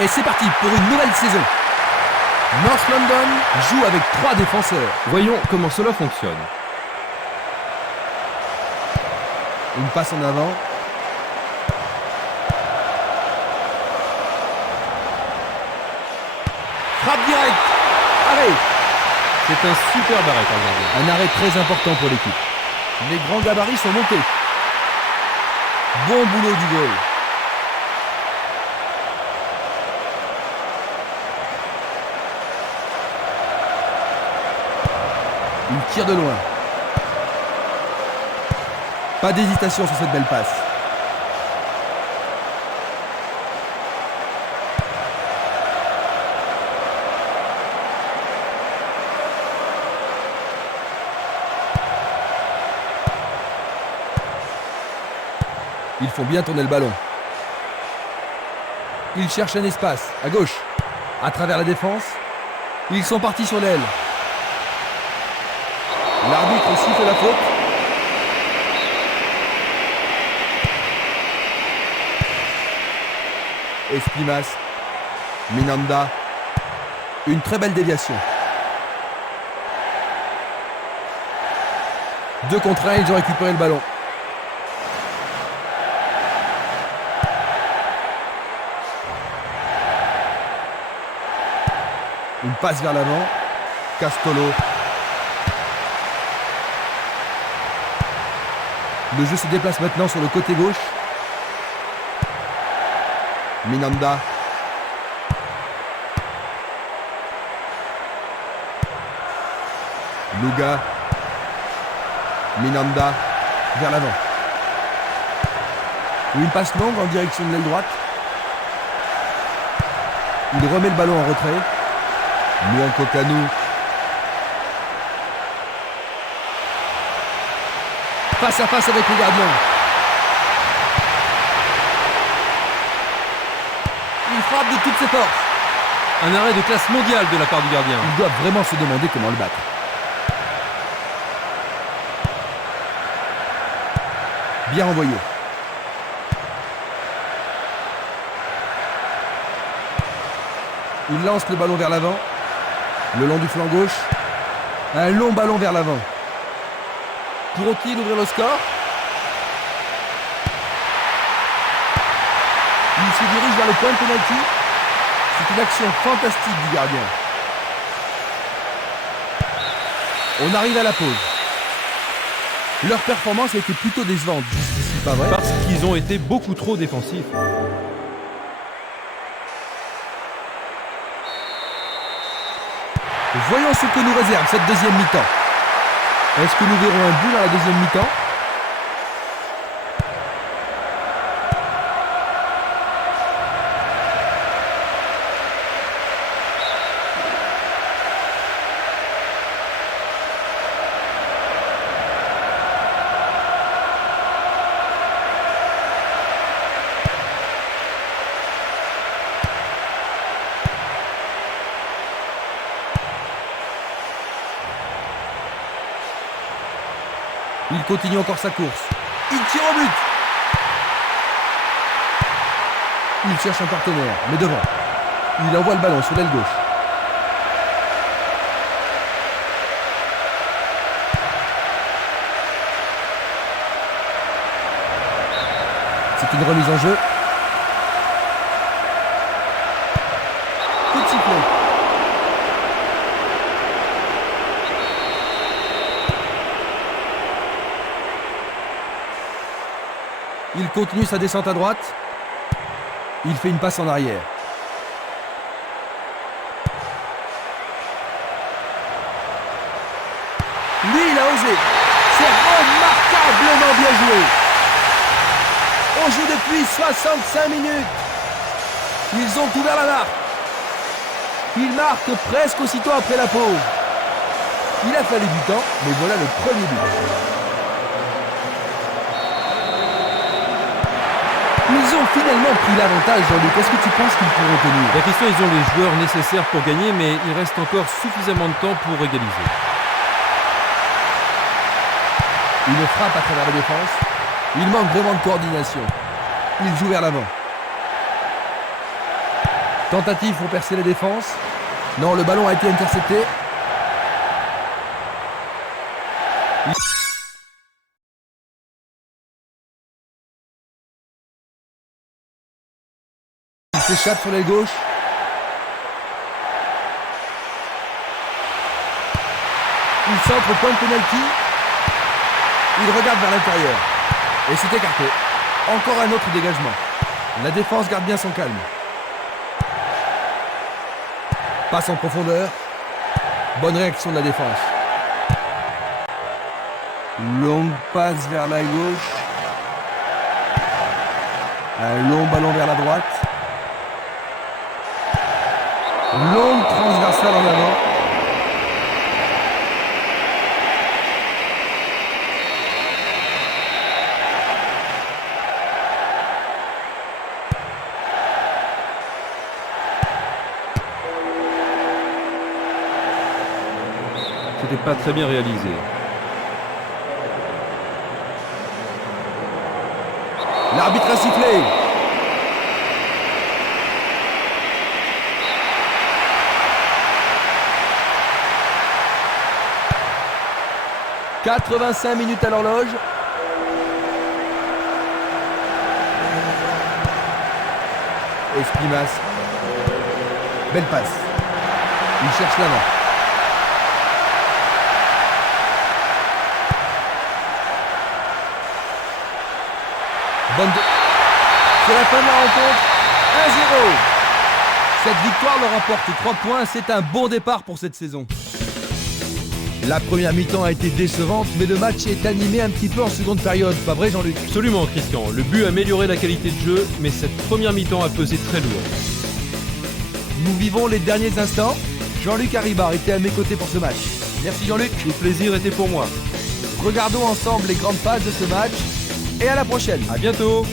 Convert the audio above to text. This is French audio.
Et c'est parti pour une nouvelle saison. North London joue avec 3 défenseurs. Voyons comment cela fonctionne. Une passe en avant. Frappe directe. Arrêt. C'est un superbe arrêt par le gardien. Un arrêt très important pour l'équipe. Les grands gabarits sont montés. Bon boulot du goal. Il tire de loin. Pas d'hésitation sur cette belle passe. Ils font bien tourner le ballon. Ils cherchent un espace, à gauche, à travers la défense. Ils sont partis sur l'aile. L'arbitre siffle la faute. Espimas, Minanda. Une très belle déviation. 2 contre 1, ils ont récupéré le ballon. Une passe vers l'avant. Castolo. Le jeu se déplace maintenant sur le côté gauche. Minanda. Luga. Minanda. Vers l'avant. Une passe longue en direction de l'aile droite. Il remet le ballon en retrait. Mouanko Kanu. Face à face avec le gardien. Il frappe de toutes ses forces. Un arrêt de classe mondiale de la part du gardien. Il doit vraiment se demander comment le battre. Bien renvoyé. Il lance le ballon vers l'avant. Le long du flanc gauche. Un long ballon vers l'avant. Pourront-ils ouvrir le score? Il se dirige vers le point de pénalty. C'est une action fantastique du gardien. On arrive à la pause. Leur performance a été plutôt décevante jusqu'ici, pas vrai? Parce qu'ils ont été beaucoup trop défensifs. Voyons ce que nous réserve cette deuxième mi-temps. Est-ce que nous verrons un but dans la deuxième mi-temps? Il continue encore sa course. Il tire au but. Il cherche un partenaire, mais devant. Il envoie le ballon sur l'aile gauche. C'est une remise en jeu. Coup de sifflet. Il continue sa descente à droite. Il fait une passe en arrière. Lui, il a osé. C'est remarquablement bien joué. On joue depuis 65 minutes. Ils ont ouvert la marque. Ils marquent presque aussitôt après la pause. Il a fallu du temps, mais voilà le premier but. Ils ont finalement pris l'avantage, Jean-Luc. Est-ce que tu penses qu'ils pourront tenir? La question, ils ont les joueurs nécessaires pour gagner, mais il reste encore suffisamment de temps pour égaliser. Une frappe à travers la défense. Il manque vraiment de coordination. Il joue vers l'avant. Tentative pour percer la défense. Non, le ballon a été intercepté. Il s'échappe sur l'aile gauche. Il centre au point de pénalty. Il regarde vers l'intérieur. Et c'est écarté. Encore un autre dégagement. La défense garde bien son calme. Passe en profondeur. Bonne réaction de la défense. Longue passe vers la gauche. Un long ballon vers la droite. Longue transversale en avant. C'était pas très bien réalisé. L'arbitre a sifflé. « 85 minutes à l'horloge. Esprimas. Belle passe. Il cherche l'avant. C'est la fin de la rencontre. 1-0. Cette victoire leur apporte 3 points. C'est un bon départ pour cette saison. La première mi-temps a été décevante, mais le match est animé un petit peu en seconde période. Pas vrai, Jean-Luc? Absolument, Christian. Le but a amélioré la qualité de jeu, mais cette première mi-temps a pesé très lourd. Nous vivons les derniers instants. Jean-Luc Haribar était à mes côtés pour ce match. Merci Jean-Luc. Le plaisir était pour moi. Regardons ensemble les grandes phases de ce match. Et à la prochaine. À bientôt.